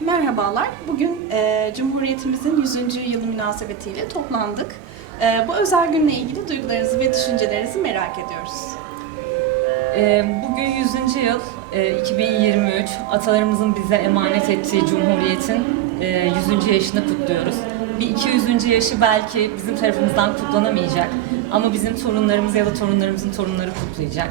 Merhabalar. Bugün e, Cumhuriyetimizin 100. yılı münasebetiyle toplandık. E, bu özel günle ilgili duygularınızı ve düşüncelerinizi merak ediyoruz. Ee, Bugün 100. yıl, e, 2023. Atalarımızın bize emanet ettiği Cumhuriyet'in e, 100. yaşını kutluyoruz. Bir 200. yaşı belki bizim tarafımızdan kutlanamayacak ama bizim torunlarımız ya da torunlarımızın torunları kutlayacak.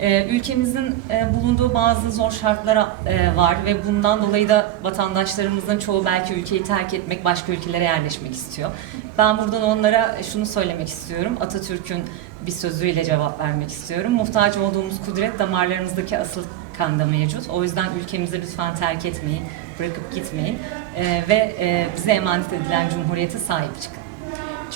Ee, Ülkemizin e, bulunduğu bazı zor şartlar e, var ve bundan dolayı da vatandaşlarımızın çoğu belki ülkeyi terk etmek, başka ülkelere yerleşmek istiyor. Ben buradan onlara şunu söylemek istiyorum. Atatürk'ün bir sözüyle cevap vermek istiyorum. Muhtaç olduğumuz kudret damarlarımızdaki asıl kanda mevcut. O yüzden ülkemizi lütfen terk etmeyin, bırakıp gitmeyin Ee, ve e, bize emanet edilen cumhuriyete sahip çıkın.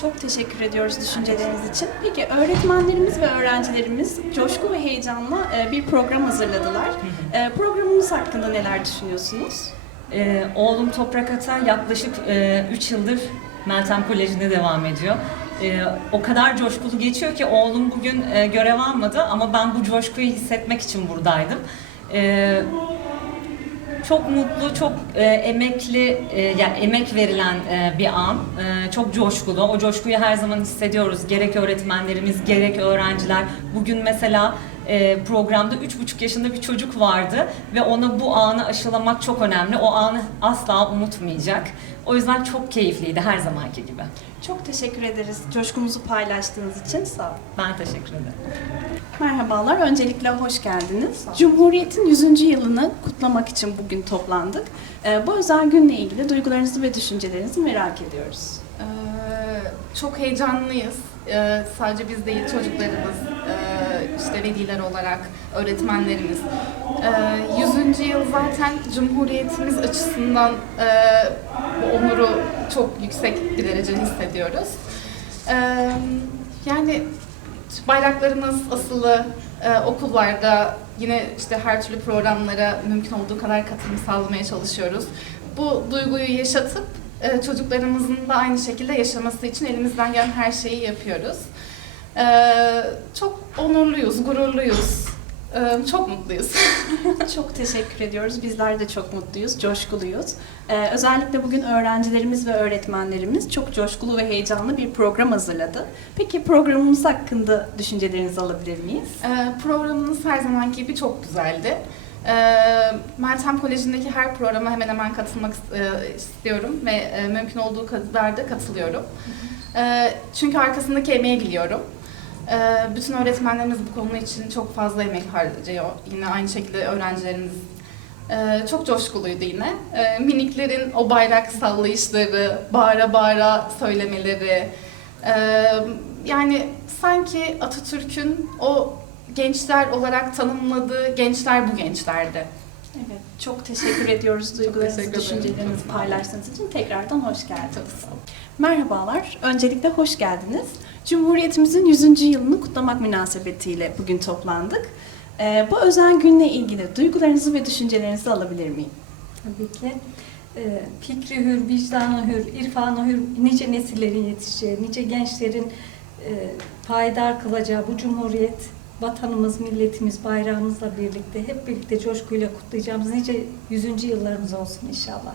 Çok teşekkür ediyoruz düşünceleriniz için. Peki öğretmenlerimiz ve öğrencilerimiz coşku ve heyecanla e, bir program hazırladılar. E, programımız hakkında neler düşünüyorsunuz? Ee, oğlum Toprak Ata yaklaşık 3 yıldır Meltem Koleji'nde devam ediyor. Ee, o kadar coşkulu geçiyor ki oğlum bugün e, görev almadı ama ben bu coşkuyu hissetmek için buradaydım. Ee, çok mutlu, çok e, emekli, e, yani emek verilen e, bir an. E, çok coşkulu. O coşkuyu her zaman hissediyoruz. Gerek öğretmenlerimiz, gerek öğrenciler. Bugün mesela e, programda üç buçuk yaşında bir çocuk vardı ve ona bu anı aşılamak çok önemli. O anı asla unutmayacak. O yüzden çok keyifliydi her zamanki gibi. Çok teşekkür ederiz coşkumuzu paylaştığınız için. Sağ olun. Ben teşekkür ederim. Merhabalar, öncelikle hoş geldiniz. Cumhuriyet'in 100. yılını kutlamak için bugün toplandık. E, bu özel günle ilgili duygularınızı ve düşüncelerinizi merak ediyoruz. Ee, çok heyecanlıyız. Ee, sadece biz değil, çocuklarımız, e, işte veliler olarak, öğretmenlerimiz. Ee, 100. yıl zaten Cumhuriyetimiz açısından e, bu onuru çok yüksek bir derecede hissediyoruz. Ee, yani bayraklarımız asılı, e, okullarda yine işte her türlü programlara mümkün olduğu kadar katılım sağlamaya çalışıyoruz. Bu duyguyu yaşatıp e, çocuklarımızın da aynı şekilde yaşaması için elimizden gelen her şeyi yapıyoruz. E, çok onurluyuz, gururluyuz, çok mutluyuz. Çok teşekkür ediyoruz. Bizler de çok mutluyuz, coşkuluyuz. Ee, özellikle bugün öğrencilerimiz ve öğretmenlerimiz çok coşkulu ve heyecanlı bir program hazırladı. Peki programımız hakkında düşüncelerinizi alabilir miyiz? E, programınız her zamanki gibi çok güzeldi. E, Meltem Koleji'ndeki her programa hemen hemen katılmak e, istiyorum ve e, mümkün olduğu kadar da katılıyorum. E, çünkü arkasındaki emeği biliyorum. E, bütün öğretmenlerimiz bu konu için çok fazla emek harcıyor. Yine aynı şekilde öğrencilerimiz e, çok coşkuluydu yine. E, miniklerin o bayrak sallayışları, bağıra bağıra söylemeleri, e, yani sanki Atatürk'ün o gençler olarak tanımladığı gençler bu gençlerdi. Evet, çok teşekkür ediyoruz duygularınızı, düşüncelerinizi paylaştığınız için. Tekrardan hoş geldiniz. Merhabalar, öncelikle hoş geldiniz. Cumhuriyetimizin 100. yılını kutlamak münasebetiyle bugün toplandık. Ee, bu özel günle ilgili duygularınızı ve düşüncelerinizi alabilir miyim? Tabii ki. Ee, Fikri hür, vicdanı hür, irfanı hür, nice nesillerin yetişeceği, nice gençlerin e, payidar kılacağı bu cumhuriyet, vatanımız, milletimiz, bayrağımızla birlikte, hep birlikte coşkuyla kutlayacağımız nice 100. yıllarımız olsun inşallah.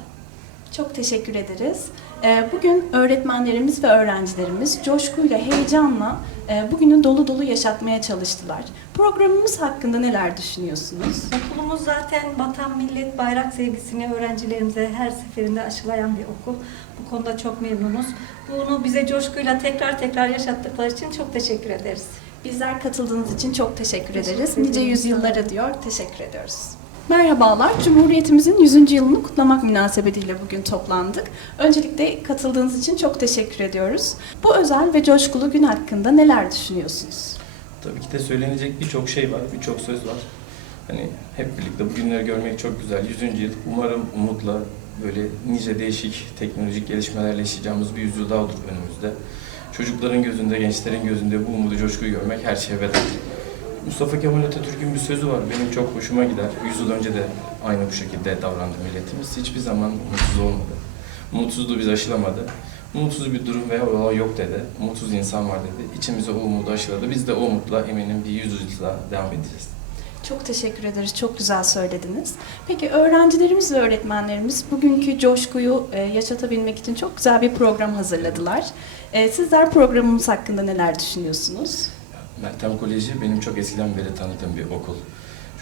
Çok teşekkür ederiz. Ee, Bugün öğretmenlerimiz ve öğrencilerimiz coşkuyla, heyecanla e, bugünü dolu dolu yaşatmaya çalıştılar. Programımız hakkında neler düşünüyorsunuz? Okulumuz zaten vatan, millet, bayrak sevgisini öğrencilerimize her seferinde aşılayan bir okul. Bu konuda çok memnunuz. Bunu bize coşkuyla tekrar tekrar yaşattıkları için çok teşekkür ederiz. Bizler katıldığınız için çok teşekkür Teşekkür ederiz. Nice yüzyıllara diyor, teşekkür ediyoruz. Merhabalar, Cumhuriyetimizin 100. yılını kutlamak münasebetiyle bugün toplandık. Öncelikle katıldığınız için çok teşekkür ediyoruz. Bu özel ve coşkulu gün hakkında neler düşünüyorsunuz? Tabii ki de söylenecek birçok şey var, birçok söz var. Hani hep birlikte bu günleri görmek çok güzel. 100. yıl umarım umutla böyle nice değişik teknolojik gelişmelerle yaşayacağımız bir yüzyıl daha olur önümüzde. Çocukların gözünde, gençlerin gözünde bu umudu, coşkuyu görmek her şeye bedel. Mustafa Kemal Atatürk'ün bir sözü var, benim çok hoşuma gider. Yüzyıl önce de aynı bu şekilde davrandı milletimiz. Hiçbir zaman umutsuz olmadı. Umutsuzluğu biz aşılamadı. Umutsuz bir durum veya olay yok dedi. Umutsuz insan var dedi. İçimize o umudu aşıladı. Biz de o umutla eminim bir yüzyıl daha devam edeceğiz. Çok teşekkür ederiz. Çok güzel söylediniz. Peki öğrencilerimiz ve öğretmenlerimiz bugünkü coşkuyu e, yaşatabilmek için çok güzel bir program hazırladılar. E, sizler programımız hakkında neler düşünüyorsunuz? Meltem Koleji benim çok eskiden beri tanıdığım bir okul.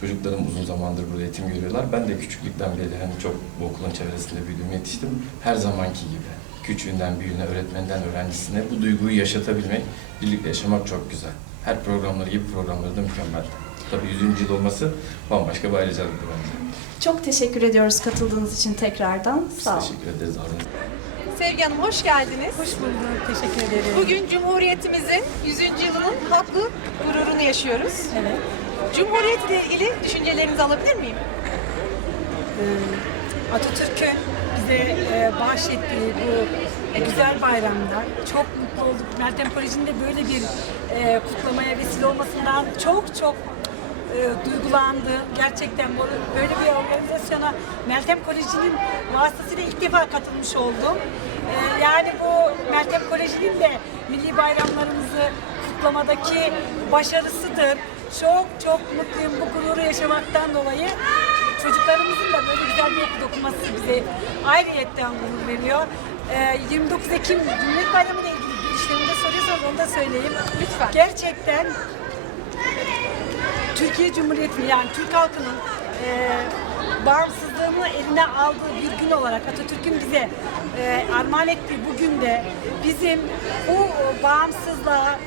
Çocuklarım uzun zamandır burada eğitim görüyorlar. Ben de küçüklükten beri hani çok bu okulun çevresinde büyüdüm, yetiştim. Her zamanki gibi küçüğünden büyüğüne, öğretmenden öğrencisine bu duyguyu yaşatabilmek, birlikte yaşamak çok güzel. Her programları gibi programları da mükemmel. Tabii 100. yıl olması bambaşka bir ayrıcalıktı bence. Çok teşekkür ediyoruz katıldığınız için tekrardan. Sağ olun. teşekkür ederiz ağzınıza. Sevgi Hanım hoş geldiniz. Hoş bulduk. Teşekkür ederim. Bugün Cumhuriyetimizin 100. yılının haklı gururunu yaşıyoruz. Evet. Cumhuriyet ile ilgili düşüncelerinizi alabilir miyim? Ee, Atatürk'ün bize e, bahşettiği bu e, güzel bayramda çok mutlu olduk. Meltem Koleji'nde böyle bir e, kutlamaya vesile olmasından çok çok e, duygulandı. Gerçekten böyle bir organizasyona Meltem Koleji'nin vasıtasıyla ilk defa katılmış oldum. E, yani bu Meltem Koleji'nin de milli bayramlarımızı kutlamadaki başarısıdır. Çok çok mutluyum bu gururu yaşamaktan dolayı. Çocuklarımızın da böyle güzel bir okul okuması bize ayrıyetten gurur veriyor. Ee, 29 Ekim Cumhuriyet Bayramı ile ilgili girişlerinde soruyorsanız onu da söyleyeyim. Lütfen. Gerçekten Türkiye Cumhuriyeti'nin yani Türk halkının e, bağımsızlığını eline aldığı bir gün olarak Atatürk'ün bize e, armağan ettiği bugün de bizim bu bağımsızlığa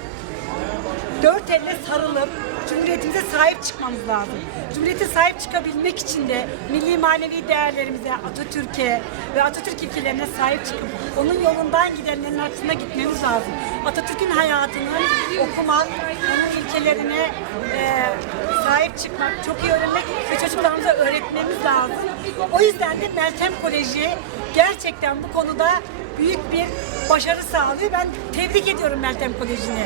dört elle sarılıp Cumhuriyetimize sahip çıkmamız lazım. Cumhuriyete sahip çıkabilmek için de milli manevi değerlerimize, Atatürk'e ve Atatürk ilkelerine sahip çıkıp onun yolundan gidenlerin arkasında gitmemiz lazım. Atatürk'ün hayatını okumak, onun ilkelerine e, sahip çıkmak, çok iyi öğrenmek ve çocuklarımıza öğretmemiz lazım. O yüzden de Meltem Koleji gerçekten bu konuda büyük bir başarı sağlıyor. Ben tebrik ediyorum Meltem Koleji'ni.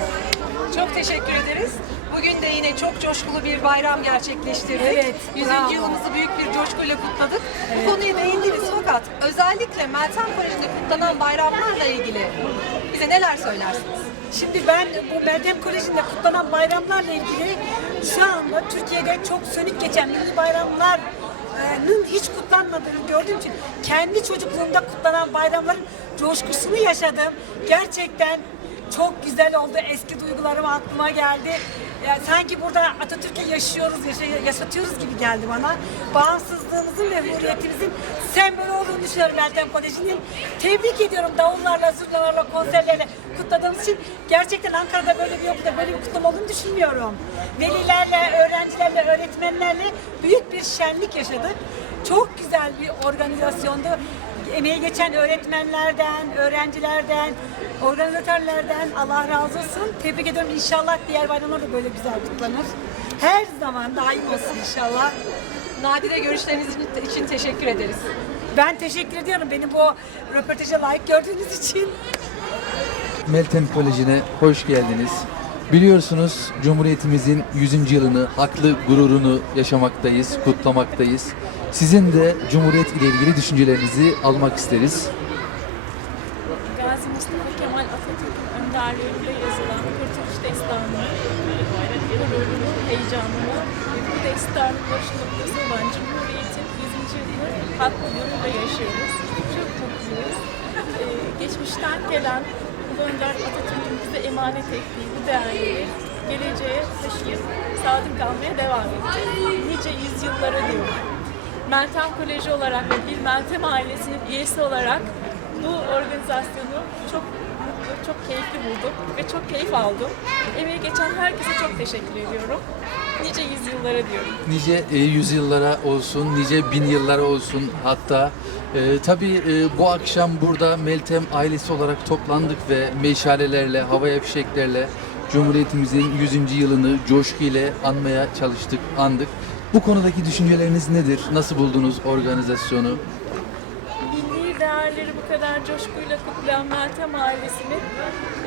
Çok teşekkür ederiz. Bugün de yine çok coşkulu bir bayram gerçekleştirdik. Evet, 100. bravo. yılımızı büyük bir coşkuyla kutladık. Bu konuya değindiniz fakat özellikle Meltem Koleji'nde kutlanan bayramlarla ilgili bize neler söylersiniz? Şimdi ben bu Meltem Koleji'nde kutlanan bayramlarla ilgili şu anda Türkiye'de çok sönük geçen milli bayramların hiç kutlanmadığını gördüğüm için kendi çocukluğumda kutlanan bayramların coşkusunu yaşadım. Gerçekten çok güzel oldu. Eski duygularım aklıma geldi. Ya sanki burada Atatürk'ü yaşıyoruz, yaşa- yaşatıyoruz gibi geldi bana. Bağımsızlığımızın ve hürriyetimizin sembolü olduğunu düşünüyorum Meltem Koleji'nin. Tebrik ediyorum davullarla, zurnalarla, konserlerle kutladığımız için. Gerçekten Ankara'da böyle bir okulda böyle bir kutlama olduğunu düşünmüyorum. Velilerle, öğrencilerle, öğretmenlerle büyük bir şenlik yaşadık. Çok güzel bir organizasyondu emeği geçen öğretmenlerden, öğrencilerden, organizatörlerden Allah razı olsun. Tebrik ediyorum. İnşallah diğer bayramlar da böyle güzel kutlanır. Her zaman daim olsun inşallah. Nadide görüşleriniz için teşekkür ederiz. Ben teşekkür ediyorum beni bu röportaja layık gördüğünüz için. Meltem Koleji'ne hoş geldiniz. Biliyorsunuz Cumhuriyetimizin 100. yılını, haklı gururunu yaşamaktayız, kutlamaktayız. Sizin de Cumhuriyet ile ilgili düşüncelerinizi almak isteriz. Gazi Mustafa Kemal Atatürk'ün önderliğinde yazılan Kurtuluş Destanı, gururunu, heyecanını, bu destanın baş noktası olan Cumhuriyet'in 100. yılını haklı yolunda yaşıyoruz. Çok mutluyuz. Ee, geçmişten gelen Ulu Önder Atatürk'ün bize emanet ettiği bu değerleri geleceğe taşıyıp sadık kalmaya devam edeceğiz. Nice yüzyıllara diyorum. Meltem Koleji olarak ve bir Meltem ailesinin üyesi olarak bu organizasyonu çok mutlu, çok keyifli buldum ve çok keyif aldım. Emeği geçen herkese çok teşekkür ediyorum. Nice yüzyıllara diyorum. Nice e, yüzyıllara olsun, nice bin yıllara olsun hatta. E, tabii e, bu akşam burada Meltem ailesi olarak toplandık ve meşalelerle, havaya fişeklerle Cumhuriyetimizin 100. yılını coşku ile anmaya çalıştık, andık. Bu konudaki düşünceleriniz nedir? Nasıl buldunuz organizasyonu? Milli değerleri bu kadar coşkuyla kutlayan Meltem ailesinin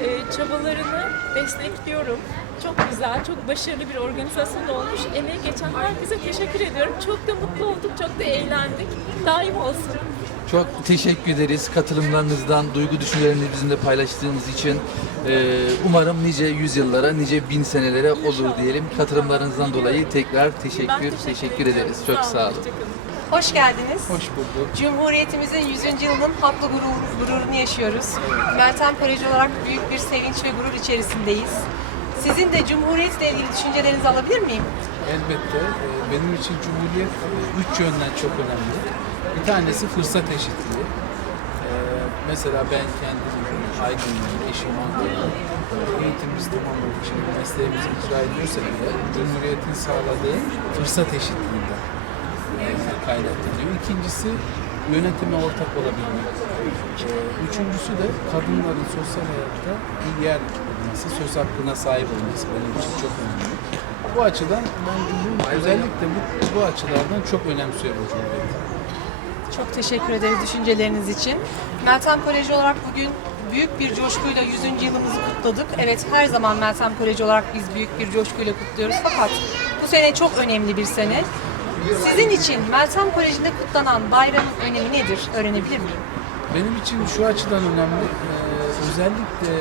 e, çabalarını destekliyorum. Çok güzel, çok başarılı bir organizasyon olmuş. Emeği geçen herkese teşekkür ediyorum. Çok da mutlu olduk, çok da eğlendik. Daim olsun. Çok teşekkür ederiz katılımlarınızdan, duygu düşüncelerinizi bizimle paylaştığınız için. Ee, umarım nice yüzyıllara, nice bin senelere olur diyelim. Katılımlarınızdan dolayı tekrar teşekkür, teşekkür ederiz. Çok sağ olun. Hoş geldiniz. Hoş bulduk. Cumhuriyetimizin 100. yılının haklı gurur, gururunu yaşıyoruz. Meltem Koleji olarak büyük bir sevinç ve gurur içerisindeyiz. Sizin de Cumhuriyetle ilgili düşüncelerinizi alabilir miyim? Elbette e, benim için Cumhuriyet e, üç yönden çok önemli. Bir tanesi fırsat eşitliği. E, Mesela ben kendim Aydınlıyım, eşim Ankara. Eğitimimiz tamamladık için mesleğimizi icra ediyorsak bile Cumhuriyet'in sağladığı fırsat eşitliğinden e, kaynaklanıyor. İkincisi yönetime ortak olabilmek. E, Üçüncüsü de kadınların sosyal hayatta bir yer bulması, söz hakkına sahip olması benim için çok önemli. Bu açıdan ben özellikle bu, bu açılardan çok önemsiyorum. Çok teşekkür ederiz düşünceleriniz için. Meltem Koleji olarak bugün büyük bir coşkuyla 100. yılımızı kutladık. Evet her zaman Meltem Koleji olarak biz büyük bir coşkuyla kutluyoruz. Fakat bu sene çok önemli bir sene. Sizin için Meltem Koleji'nde kutlanan bayramın önemi nedir? Öğrenebilir miyim? Benim için şu açıdan önemli. e, özellikle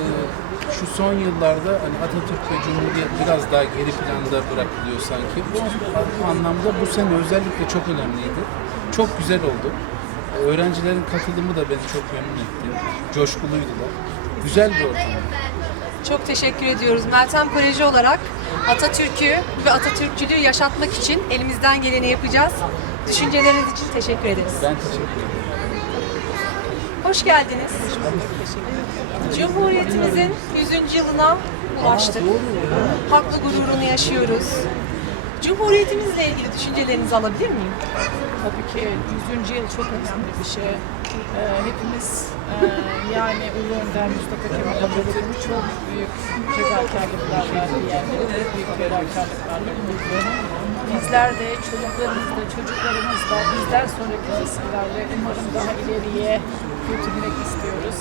şu son yıllarda hani Atatürk ve Cumhuriyet biraz daha geri planda bırakılıyor sanki. Bu anlamda bu sene özellikle çok önemliydi. Çok güzel oldu. Öğrencilerin katılımı da beni çok memnun etti. Coşkuluydular. Güzel bir ortam. Çok teşekkür ediyoruz. Meltem Koleji olarak Atatürk'ü ve Atatürkçülüğü yaşatmak için elimizden geleni yapacağız. Düşünceleriniz için teşekkür ederiz. Ben teşekkür ederim. Hoş geldiniz. Cumhuriyetimizin 100. yılına ulaştık. Haklı gururunu yaşıyoruz. Cumhuriyetimizle ilgili düşüncelerinizi alabilir miyim? Tabii ki 100. yıl çok önemli bir şey. Ee, hepimiz e, yani Ulu Önder Mustafa Kemal Atatürk çok büyük fedakarlıklarla diğerleri büyük fedakarlıklarla bulundu. Bizler de çocuklarımızla, çocuklarımızla, bizden sonraki nesillerle umarım daha ileriye götürmek istiyoruz.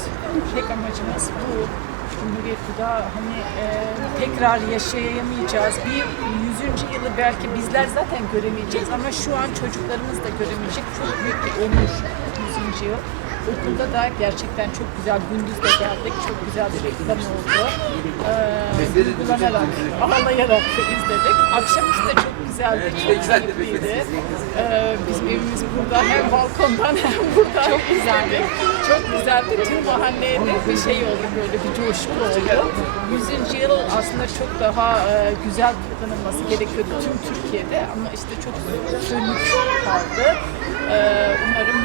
Tek amacımız bu. Cumhuriyeti daha hani e, tekrar yaşayamayacağız. Bir 100. yılı belki bizler zaten göremeyeceğiz ama şu an çocuklarımız da göremeyecek. Çok büyük bir onur 100. yıl. Okulda da gerçekten çok güzel, gündüz de geldik, çok güzel bir reklam oldu. Ee, duygulanarak, ağlayarak izledik. Akşamüstü de çok güzeldi, çok keyifliydi. Ee, bizim evimiz burada, hem balkondan hem buradan çok güzeldi. Çok güzeldi, tüm mahalleye de bir şey oldu, böyle bir coşku oldu. 100. yıl aslında çok daha e, güzel kutlanılması gerekiyordu tüm Türkiye'de ama işte çok sönük kaldı. Ee, umarım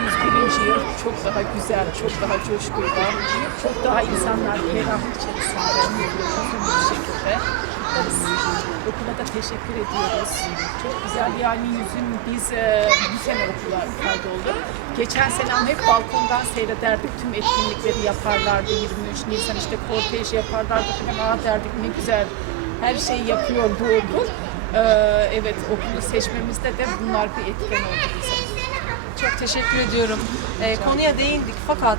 101. yıl çok daha güzel, çok daha coşkuyla, çok daha insanlar ferah içerisinde, mutlu bir şekilde kutlarız. Okula da teşekkür ediyoruz. Çok güzel yani yüzün biz e, bu sene okula kaydoldu. Geçen sene hep balkondan seyrederdik. Tüm etkinlikleri yaparlardı. 23 Nisan işte kortej yaparlardı. Aa derdik ne güzel her şeyi yapıyor bu okul. Ee, evet okulu seçmemizde de bunlar bir etken oldu. Çok teşekkür ediyorum. Ee, konuya değindik fakat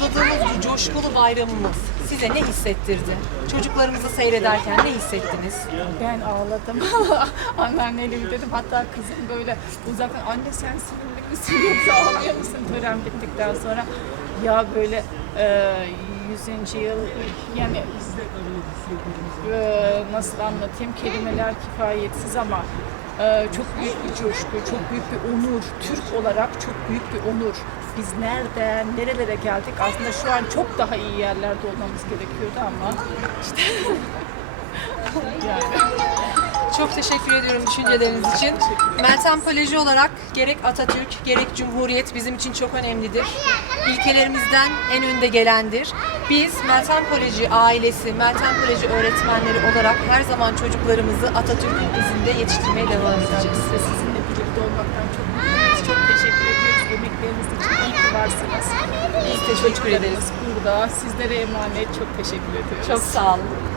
kutladığımız bu coşkulu bayramımız size ne hissettirdi? Çocuklarımızı seyrederken ne hissettiniz? Ben ağladım. Anneanneyle dedim. Hatta kızım böyle uzaktan anne sen sinirli misin yoksa ağlıyor musun tören bittikten sonra? Ya böyle e, 100. yıl yani e, nasıl anlatayım kelimeler kifayetsiz ama e, çok büyük bir coşku, çok büyük bir onur. Türk olarak çok büyük bir onur. Biz nereden, nerelere geldik? Aslında şu an çok daha iyi yerlerde olmamız gerekiyordu ama işte yani. Çok teşekkür ediyorum düşünceleriniz için. Meltem Koleji olarak gerek Atatürk gerek Cumhuriyet bizim için çok önemlidir. İlkelerimizden en önde gelendir. Biz Meltem Koleji ailesi, Meltem Koleji öğretmenleri olarak her zaman çocuklarımızı Atatürk'ün izinde yetiştirmeye devam edeceğiz. Ve sizinle birlikte olmaktan çok mutluyuz. Çok teşekkür ediyoruz emekleriniz için. İyi ki varsınız. Ki teşekkür ederiz. burada. Sizlere emanet. Çok teşekkür ediyoruz. Çok sağ olun.